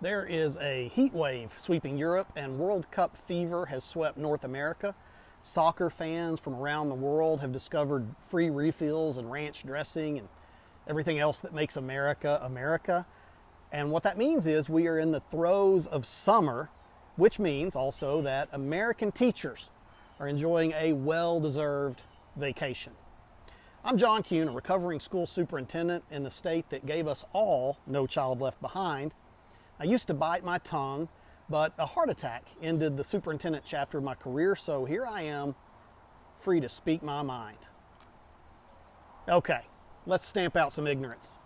There is a heat wave sweeping Europe, and World Cup fever has swept North America. Soccer fans from around the world have discovered free refills and ranch dressing and everything else that makes America America. And what that means is we are in the throes of summer, which means also that American teachers are enjoying a well-deserved vacation. I'm John Kuhn, a recovering school superintendent in the state that gave us all No Child Left Behind. I used to bite my tongue, but a heart attack ended the superintendent chapter of my career, so here I am, free to speak my mind. Okay, let's stamp out some ignorance.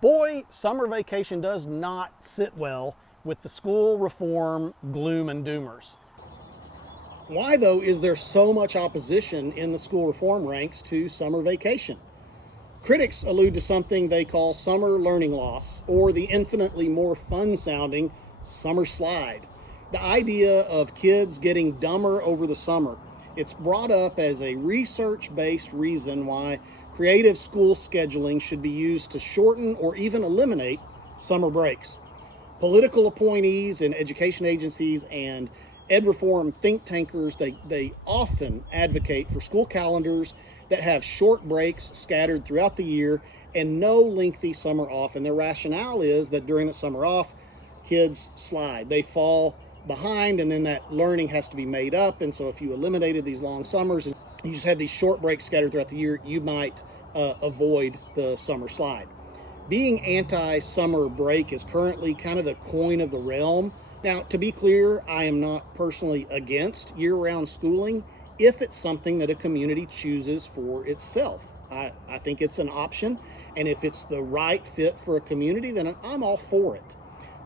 Boy, summer vacation does not sit well with the school reform gloom and doomers. Why, though, is there so much opposition in the school reform ranks to summer vacation? Critics allude to something they call summer learning loss, or the infinitely more fun-sounding summer slide. The idea of kids getting dumber over the summer. It's brought up as a research-based reason why creative school scheduling should be used to shorten or even eliminate summer breaks. Political appointees in education agencies and ed reform think tankers, they often advocate for school calendars that have short breaks scattered throughout the year and no lengthy summer off. And their rationale is that during the summer off, kids slide. They fall behind, and then that learning has to be made up. And so if you eliminated these long summers and you just had these short breaks scattered throughout the year, you might avoid the summer slide. Being anti-summer break is currently kind of the coin of the realm. Now, to be clear, I am not personally against year-round schooling if it's something that a community chooses for itself. I think it's an option, and if it's the right fit for a community, then I'm all for it.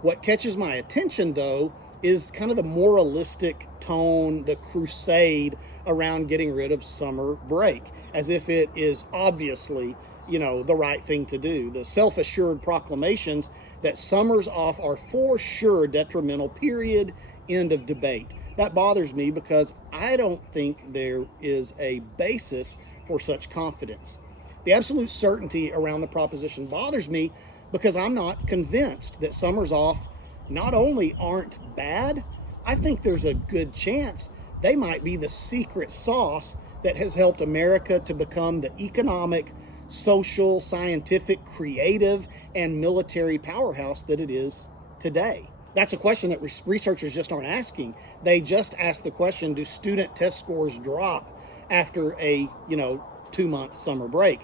What catches my attention, though, is kind of the moralistic tone, the crusade around getting rid of summer break, as if it is obviously, the right thing to do. The self-assured proclamations that summers off are for sure detrimental, period, end of debate. That bothers me because I don't think there is a basis for such confidence. The absolute certainty around the proposition bothers me because I'm not convinced that summers off not only aren't bad, I think there's a good chance they might be the secret sauce that has helped America to become the economic, social, scientific, creative, and military powerhouse that it is today. That's a question that researchers just aren't asking. They just ask the question, do student test scores drop after a, 2-month summer break?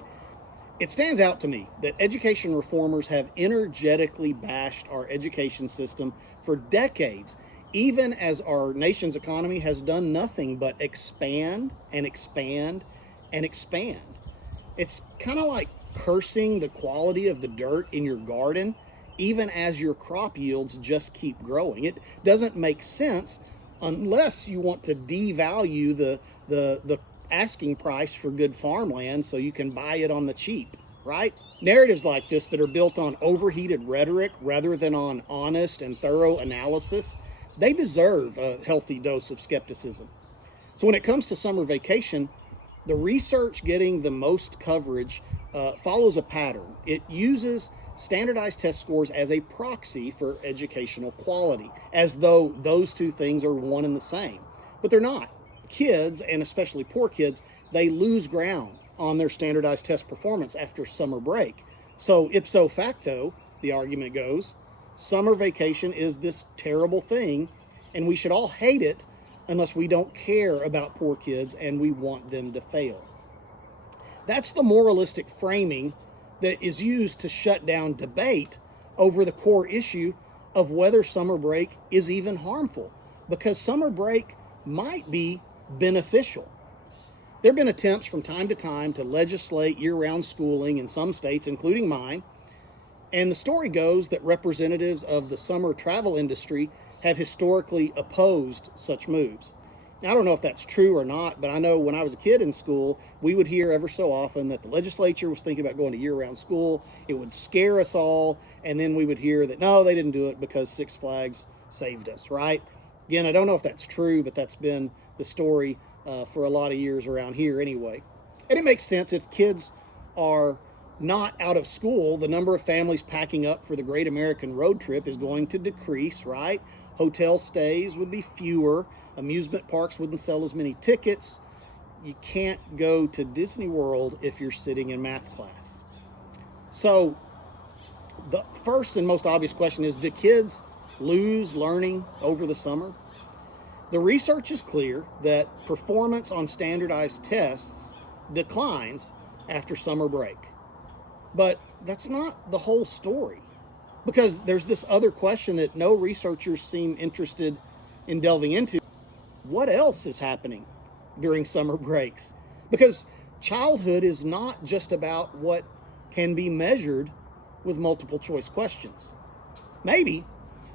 It stands out to me that education reformers have energetically bashed our education system for decades, even as our nation's economy has done nothing but expand and expand and expand. It's kind of like cursing the quality of the dirt in your garden, even as your crop yields just keep growing. It doesn't make sense unless you want to devalue the asking price for good farmland so you can buy it on the cheap, right? Narratives like this that are built on overheated rhetoric rather than on honest and thorough analysis, they deserve a healthy dose of skepticism. So when it comes to summer vacation, the research getting the most coverage follows a pattern. It uses standardized test scores as a proxy for educational quality, as though those two things are one and the same. But they're not. Kids, and especially poor kids, they lose ground on their standardized test performance after summer break. So ipso facto, the argument goes, summer vacation is this terrible thing, and we should all hate it unless we don't care about poor kids and we want them to fail. That's the moralistic framing that is used to shut down debate over the core issue of whether summer break is even harmful, because summer break might be beneficial. There have been attempts from time to time to legislate year-round schooling in some states, including mine, and the story goes that representatives of the summer travel industry have historically opposed such moves. Now, I don't know if that's true or not, but I know when I was a kid in school, we would hear ever so often that the legislature was thinking about going to year-round school. It would scare us all, and then we would hear that, no, they didn't do it because Six Flags saved us, right? Again, I don't know if that's true, but that's been the story for a lot of years around here anyway. And it makes sense if kids are not out of school, the number of families packing up for the great American road trip is going to decrease, right? Hotel stays would be fewer, amusement parks wouldn't sell as many tickets. You can't go to Disney World if you're sitting in math class. So the first and most obvious question is, do kids lose learning over the summer? The research is clear that performance on standardized tests declines after summer break. But that's not the whole story, because there's this other question that no researchers seem interested in delving into. What else is happening during summer breaks? Because childhood is not just about what can be measured with multiple choice questions. Maybe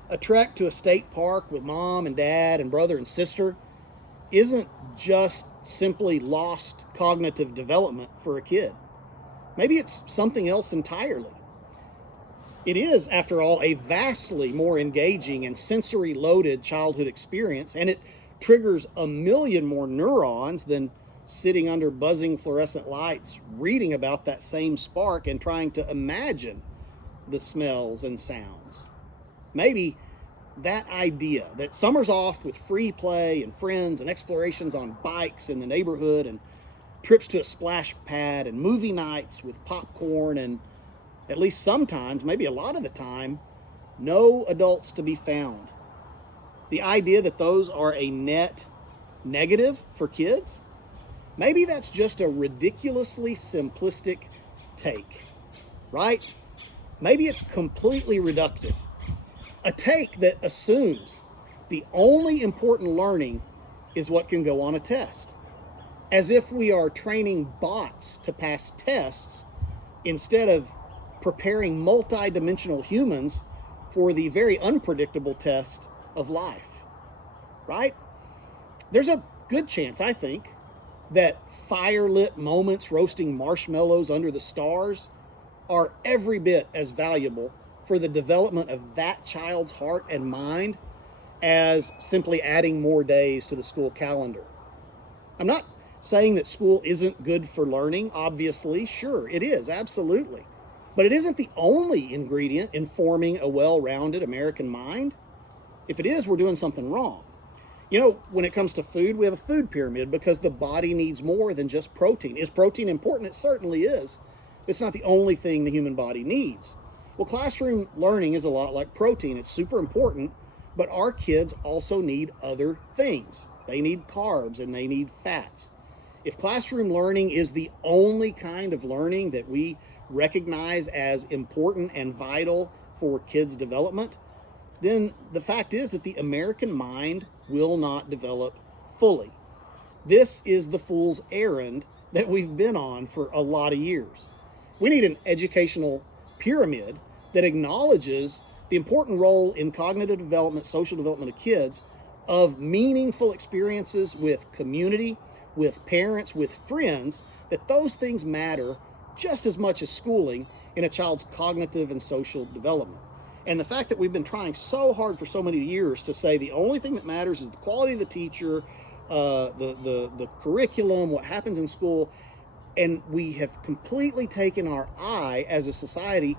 a trek to a state park with mom and dad and brother and sister isn't just simply lost cognitive development for a kid. Maybe it's something else entirely. It is, after all, a vastly more engaging and sensory-loaded childhood experience, and it triggers a million more neurons than sitting under buzzing fluorescent lights, reading about that same spark and trying to imagine the smells and sounds. Maybe that idea that summer's off with free play and friends and explorations on bikes in the neighborhood and trips to a splash pad and movie nights with popcorn and, at least sometimes, maybe a lot of the time, no adults to be found. The idea that those are a net negative for kids, maybe that's just a ridiculously simplistic take, right? Maybe it's completely reductive. A take that assumes the only important learning is what can go on a test, as if we are training bots to pass tests instead of preparing multi-dimensional humans for the very unpredictable test of life, right? There's a good chance, I think, that fire-lit moments roasting marshmallows under the stars are every bit as valuable for the development of that child's heart and mind as simply adding more days to the school calendar. I'm not saying that school isn't good for learning. Obviously, sure, it is, absolutely. But it isn't the only ingredient in forming a well-rounded American mind. If it is, we're doing something wrong. You know, when it comes to food, we have a food pyramid because the body needs more than just protein. Is protein important? It certainly is. It's not the only thing the human body needs. Well, classroom learning is a lot like protein. It's super important, but our kids also need other things. They need carbs and they need fats. If classroom learning is the only kind of learning that we recognize as important and vital for kids' development, then the fact is that the American mind will not develop fully. This is the fool's errand that we've been on for a lot of years. We need an educational pyramid that acknowledges the important role in cognitive development, social development of kids, of meaningful experiences with community, with parents, with friends, that those things matter just as much as schooling in a child's cognitive and social development. And the fact that we've been trying so hard for so many years to say the only thing that matters is the quality of the teacher, the curriculum, what happens in school, and we have completely taken our eye as a society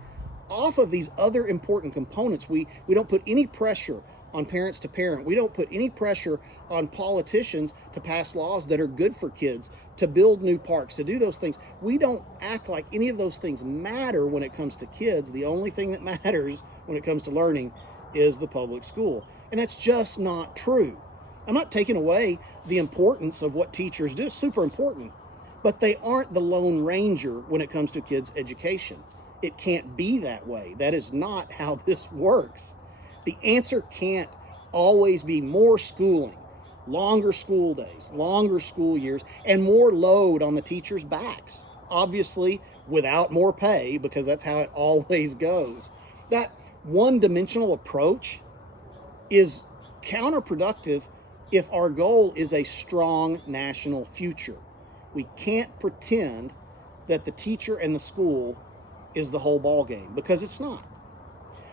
off of these other important components. We don't put any pressure on parents to parent. We don't put any pressure on politicians to pass laws that are good for kids, to build new parks, to do those things. We don't act like any of those things matter when it comes to kids. The only thing that matters when it comes to learning is the public school. And that's just not true. I'm not taking away the importance of what teachers do. It's super important. But they aren't the Lone Ranger when it comes to kids' education. It can't be that way. That is not how this works. The answer can't always be more schooling, longer school days, longer school years, and more load on the teachers' backs. Obviously, without more pay, because that's how it always goes. That one-dimensional approach is counterproductive if our goal is a strong national future. We can't pretend that the teacher and the school is the whole ballgame, because it's not.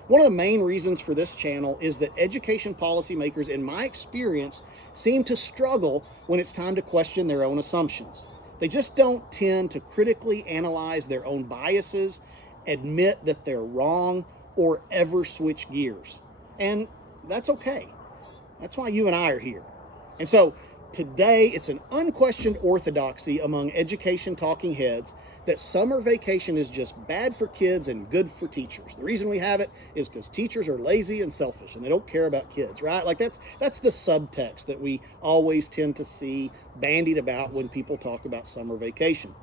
One of the main reasons for this channel is that education policymakers, in my experience, seem to struggle when it's time to question their own assumptions. They just don't tend to critically analyze their own biases, admit that they're wrong, or ever switch gears. And that's okay. That's why you and I are here. And so today, it's an unquestioned orthodoxy among education talking heads that summer vacation is just bad for kids and good for teachers. The reason we have it is because teachers are lazy and selfish and they don't care about kids, right? Like that's the subtext that we always tend to see bandied about when people talk about summer vacation.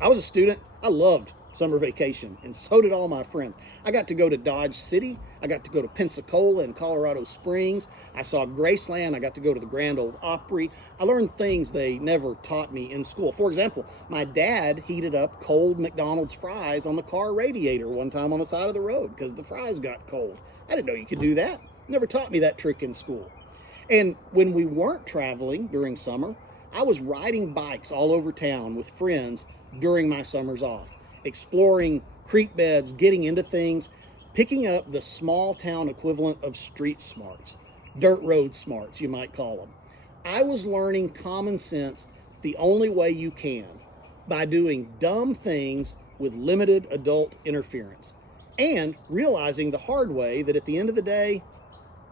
I was a student. I loved summer vacation, and so did all my friends. I got to go to Dodge City. I got to go to Pensacola and Colorado Springs. I saw Graceland. I got to go to the Grand Ole Opry. I learned things they never taught me in school. For example, my dad heated up cold McDonald's fries on the car radiator one time on the side of the road because the fries got cold. I didn't know you could do that. Never taught me that trick in school. And when we weren't traveling during summer, I was riding bikes all over town with friends during my summers off, exploring creek beds, getting into things, picking up the small town equivalent of street smarts, dirt road smarts, you might call them. I was learning common sense the only way you can, by doing dumb things with limited adult interference, and realizing the hard way that at the end of the day,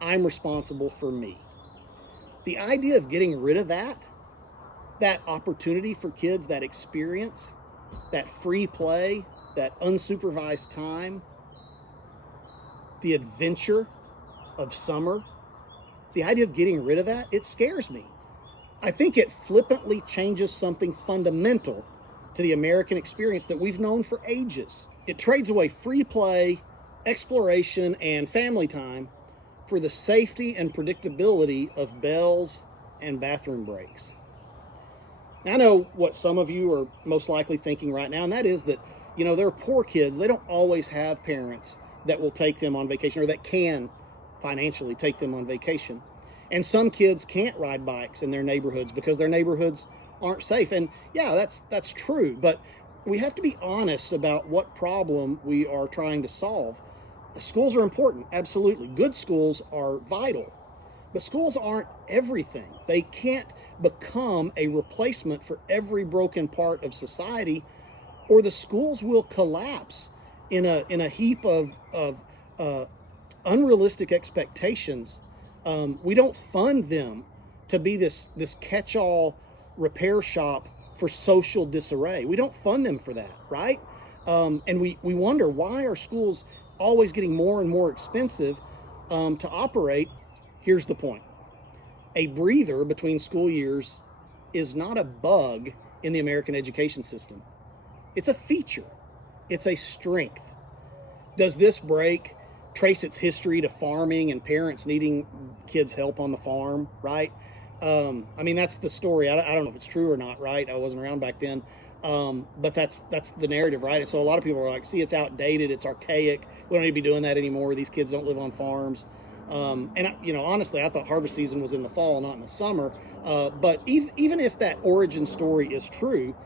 I'm responsible for me. The idea of getting rid of that opportunity for kids, that experience, that free play, that unsupervised time, the adventure of summer, the idea of getting rid of that, it scares me. I think it flippantly changes something fundamental to the American experience that we've known for ages. It trades away free play, exploration, and family time for the safety and predictability of bells and bathroom breaks. Now, I know what some of you are most likely thinking right now, and that is that, they're poor kids. They don't always have parents that will take them on vacation or that can financially take them on vacation. And some kids can't ride bikes in their neighborhoods because their neighborhoods aren't safe. And yeah, that's true. But we have to be honest about what problem we are trying to solve. Schools are important, absolutely. Good schools are vital. But schools aren't everything. They can't become a replacement for every broken part of society, or the schools will collapse in a heap of unrealistic expectations. We don't fund them to be this catch-all repair shop for social disarray. We don't fund them for that, right? And we wonder, why are schools always getting more and more expensive to operate? Here's the point. A breather between school years is not a bug in the American education system. It's a feature. It's a strength. Does this break trace its history to farming and parents needing kids' help on the farm, right? That's the story. I don't know if it's true or not, right? I wasn't around back then. But that's the narrative, right? And so a lot of people are like, see, it's outdated, it's archaic. We don't need to be doing that anymore. These kids don't live on farms. Honestly, I thought harvest season was in the fall, not in the summer. But even if that origin story is true,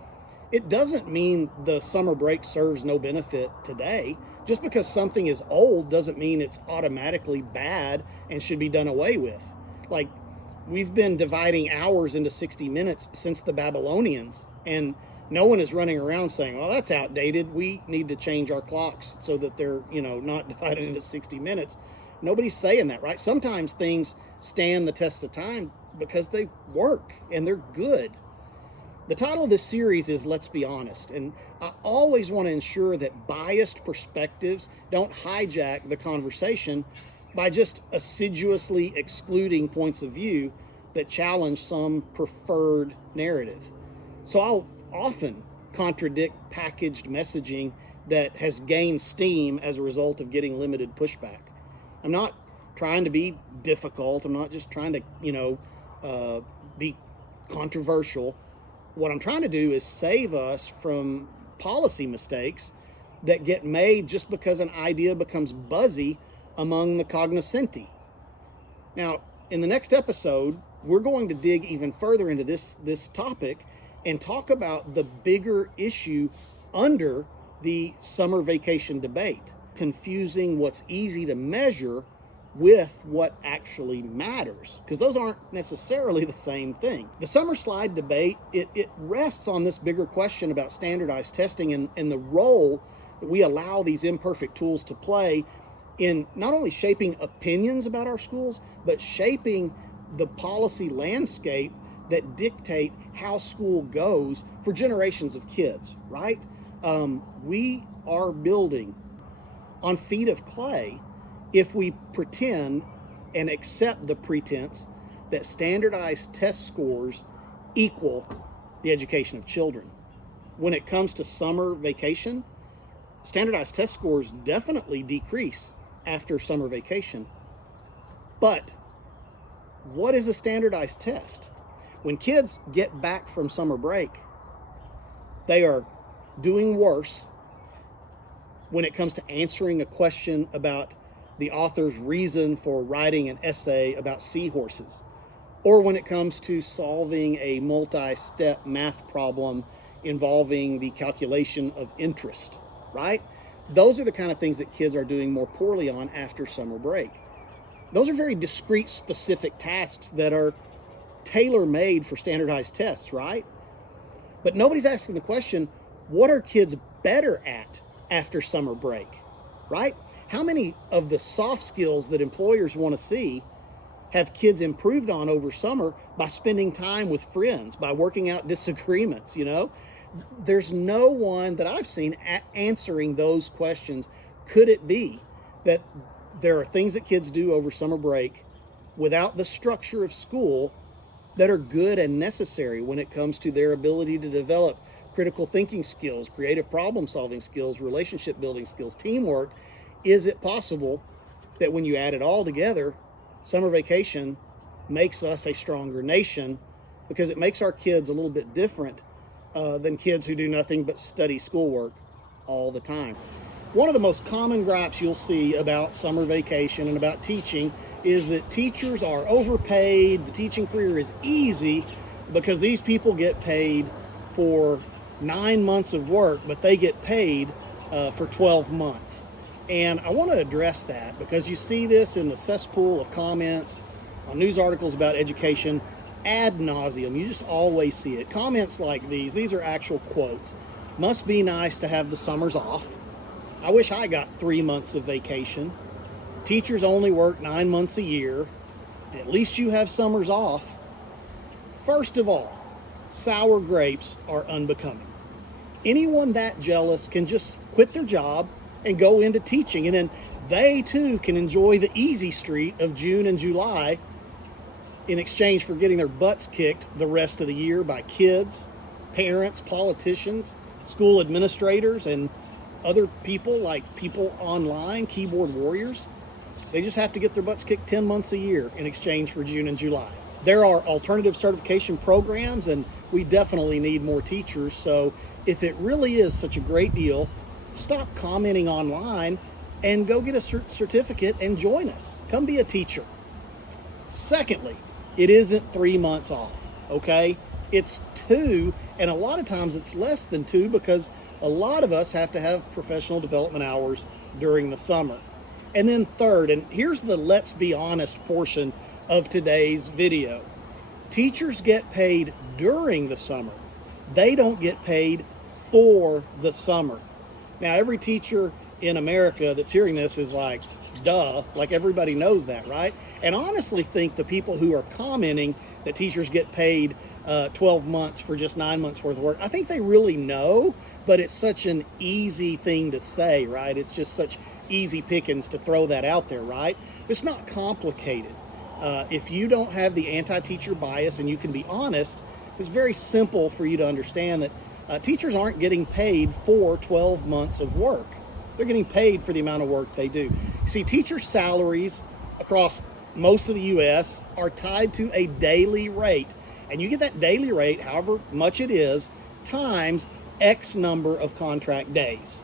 it doesn't mean the summer break serves no benefit today. Just because something is old doesn't mean it's automatically bad and should be done away with. Like, we've been dividing hours into 60 minutes since the Babylonians, and no one is running around saying, well, that's outdated. We need to change our clocks so that they're, not divided into 60 minutes. Nobody's saying that, right? Sometimes things stand the test of time because they work and they're good. The title of this series is Let's Be Honest, and I always want to ensure that biased perspectives don't hijack the conversation by just assiduously excluding points of view that challenge some preferred narrative. So I'll often contradict packaged messaging that has gained steam as a result of getting limited pushback. I'm not trying to be difficult. I'm not just trying to, be controversial. What I'm trying to do is save us from policy mistakes that get made just because an idea becomes buzzy among the cognoscenti. Now, in the next episode, we're going to dig even further into this topic and talk about the bigger issue under the summer vacation debate, confusing what's easy to measure with what actually matters, because those aren't necessarily the same thing. The summer slide debate, it rests on this bigger question about standardized testing and the role that we allow these imperfect tools to play in not only shaping opinions about our schools, but shaping the policy landscape that dictate how school goes for generations of kids, right? We are building on feet of clay if we pretend and accept the pretense that standardized test scores equal the education of children. When it comes to summer vacation, standardized test scores definitely decrease after summer vacation. But what is a standardized test? When kids get back from summer break, they are doing worse when it comes to answering a question about the author's reason for writing an essay about seahorses, or when it comes to solving a multi-step math problem involving the calculation of interest, right? Those are the kind of things that kids are doing more poorly on after summer break. Those are very discrete, specific tasks that are tailor-made for standardized tests, right? But nobody's asking the question, what are kids better at after summer break, right? How many of the soft skills that employers want to see have kids improved on over summer by spending time with friends, by working out disagreements, you know? There's no one that I've seen answering those questions. Could it be that there are things that kids do over summer break without the structure of school that are good and necessary when it comes to their ability to develop critical thinking skills, creative problem solving skills, relationship building skills, teamwork? Is it possible that when you add it all together, summer vacation makes us a stronger nation because it makes our kids a little bit different than kids who do nothing but study schoolwork all the time? One of the most common gripes you'll see about summer vacation and about teaching is that teachers are overpaid. The teaching career is easy because these people get paid for 9 months of work, but they get paid for 12 months. And I want to address that because you see this in the cesspool of comments on news articles about education ad nauseum. You just always see it. Comments like these are actual quotes. Must be nice to have the summers off. I wish I got 3 months of vacation. Teachers only work 9 months a year. At least you have summers off. First of all, sour grapes are unbecoming. Anyone that jealous can just quit their job and go into teaching, and then they too can enjoy the easy street of June and July in exchange for getting their butts kicked the rest of the year by kids, parents, politicians, school administrators, and other people like people online, keyboard warriors. They just have to get their butts kicked 10 months a year in exchange for June and July. There are alternative certification programs, and we definitely need more teachers. So if it really is such a great deal, stop commenting online and go get a certificate and join us. Come be a teacher. Secondly, it isn't 3 months off, okay? It's 2, and a lot of times it's less than 2 because a lot of us have to have professional development hours during the summer. And then third, and here's the let's be honest portion of today's video. Teachers get paid during the summer. They don't get paid for the summer. Now, every teacher in America that's hearing this is like, duh, like everybody knows that, right? And honestly think the people who are commenting that teachers get paid 12 months for just 9 months worth of work, I think they really know, but it's such an easy thing to say, right? It's just such easy pickings to throw that out there, right? It's not complicated. If you don't have the anti-teacher bias and you can be honest, it's very simple for you to understand that teachers aren't getting paid for 12 months of work. They're getting paid for the amount of work they do. See, teacher salaries across most of the U.S. are tied to a daily rate. And you get that daily rate, however much it is, times X number of contract days.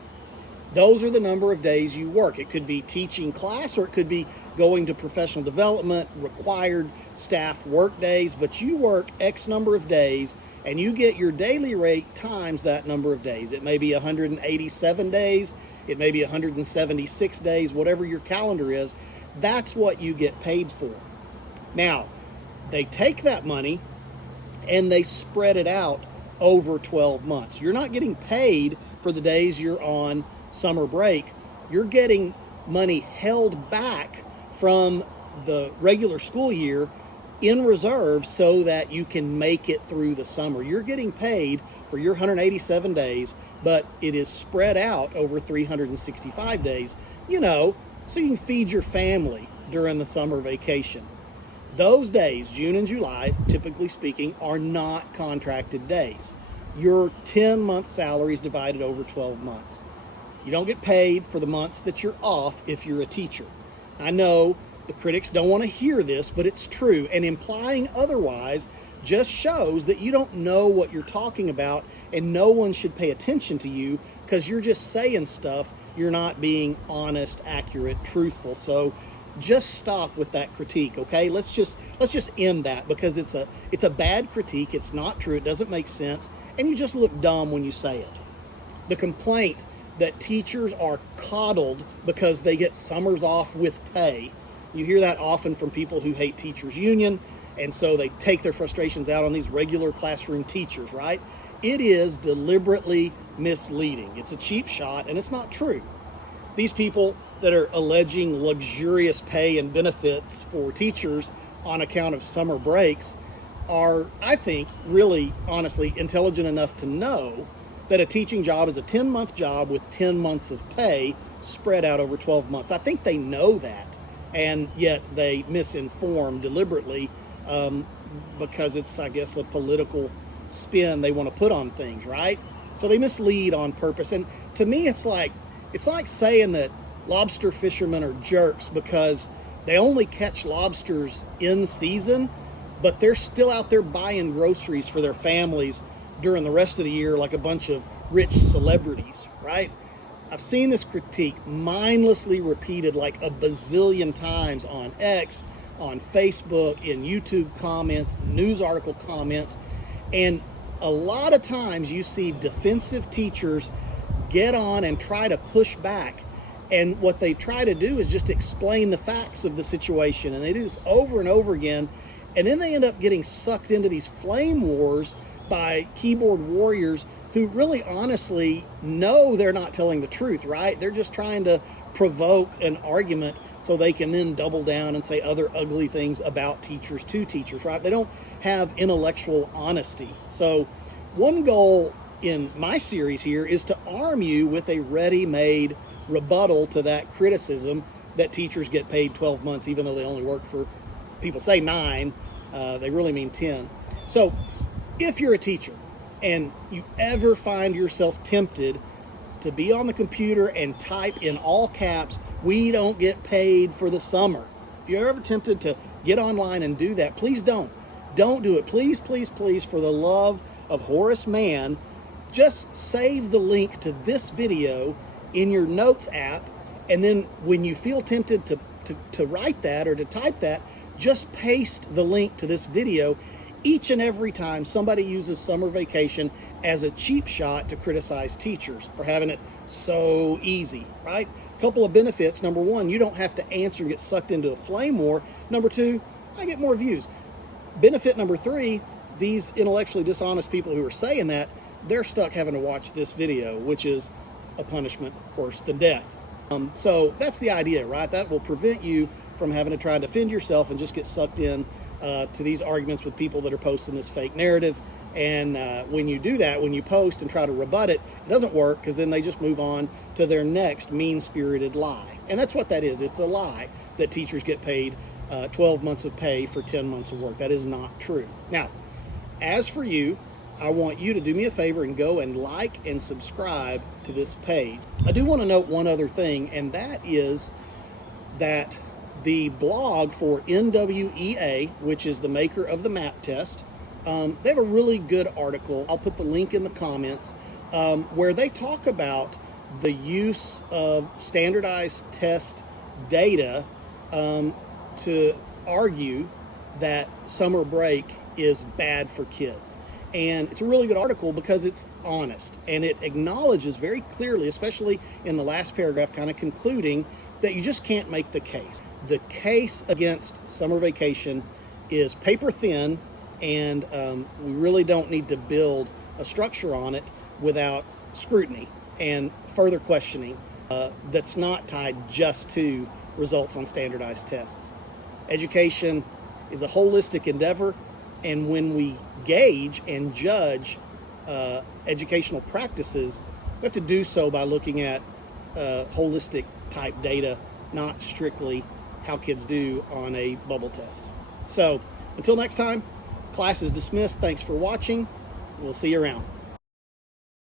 Those are the number of days you work. It could be teaching class or it could be going to professional development, required staff work days, but you work X number of days and you get your daily rate times that number of days. It may be 187 days, it may be 176 days, whatever your calendar is. That's what you get paid for. Now, they take that money and they spread it out over 12 months. You're not getting paid for the days you're on summer break. You're getting money held back from the regular school year in reserve so that you can make it through the summer. You're getting paid for your 187 days, but it is spread out over 365 days, so you can feed your family during the summer vacation. Those days, June and July, typically speaking, are not contracted days. Your 10-month salary is divided over 12 months. You don't get paid for the months that you're off if you're a teacher. I know the critics don't want to hear this, but it's true. And implying otherwise just shows that you don't know what you're talking about, and no one should pay attention to you because you're just saying stuff. You're not being honest, accurate, truthful. So just stop with that critique, okay? Let's just end that, because it's a bad critique. It's not true. It doesn't make sense, and you just look dumb when you say it. The complaint that teachers are coddled because they get summers off with pay. You hear that often from people who hate teachers union, and so they take their frustrations out on these regular classroom teachers, right? It is deliberately misleading. It's a cheap shot, and it's not true. These people that are alleging luxurious pay and benefits for teachers on account of summer breaks are, I think, really, honestly, intelligent enough to know that a teaching job is a 10-month job with 10 months of pay spread out over 12 months. I think they know that, and yet they misinform deliberately because it's, I guess, a political spin they want to put on things, right? So they mislead on purpose. And to me, it's like saying that lobster fishermen are jerks because they only catch lobsters in season, but they're still out there buying groceries for their families during the rest of the year like a bunch of rich celebrities, right? I've seen this critique mindlessly repeated like a bazillion times on X, on Facebook, in YouTube comments, news article comments, and a lot of times you see defensive teachers get on and try to push back, and what they try to do is just explain the facts of the situation, and they do this over and over again, and then they end up getting sucked into these flame wars by keyboard warriors who really honestly know they're not telling the truth, right? They're just trying to provoke an argument so they can then double down and say other ugly things about teachers to teachers, right? They don't have intellectual honesty. So one goal in my series here is to arm you with a ready-made rebuttal to that criticism that teachers get paid 12 months, even though they only work for, people say 9, they really mean 10. So if you're a teacher and you ever find yourself tempted to be on the computer and type in all caps, "We don't get paid for the summer," if you're ever tempted to get online and do that, please don't. Don't do it. Please, please, please, for the love of Horace Mann, just save the link to this video in your notes app, and then when you feel tempted to write that or to type that, just paste the link to this video each and every time somebody uses summer vacation as a cheap shot to criticize teachers for having it so easy, right? A couple of benefits. Number one, you don't have to answer and get sucked into a flame war. Number two, I get more views. Benefit number three, these intellectually dishonest people who are saying that, they're stuck having to watch this video, which is a punishment worse than death. So that's the idea, right? That will prevent you from having to try and defend yourself and just get sucked in to these arguments with people that are posting this fake narrative. And when you do that, when you post and try to rebut it, it doesn't work, because then they just move on to their next mean-spirited lie. And that's what that is. It's a lie that teachers get paid 12 months of pay for 10 months of work. That is not true. Now, as for you, I want you to do me a favor and go and like and subscribe to this page. I do want to note one other thing, and that is that the blog for NWEA, which is the maker of the MAP test, they have a really good article. I'll put the link in the comments where they talk about the use of standardized test data to argue that summer break is bad for kids. And it's a really good article because it's honest, and it acknowledges very clearly, especially in the last paragraph, kind of concluding that you just can't make the case. The case against summer vacation is paper thin, and we really don't need to build a structure on it without scrutiny and further questioning that's not tied just to results on standardized tests. Education is a holistic endeavor, and when we gauge and judge educational practices, we have to do so by looking at holistic type data, not strictly how kids do on a bubble test. So until next time, class is dismissed. Thanks for watching. We'll see you around.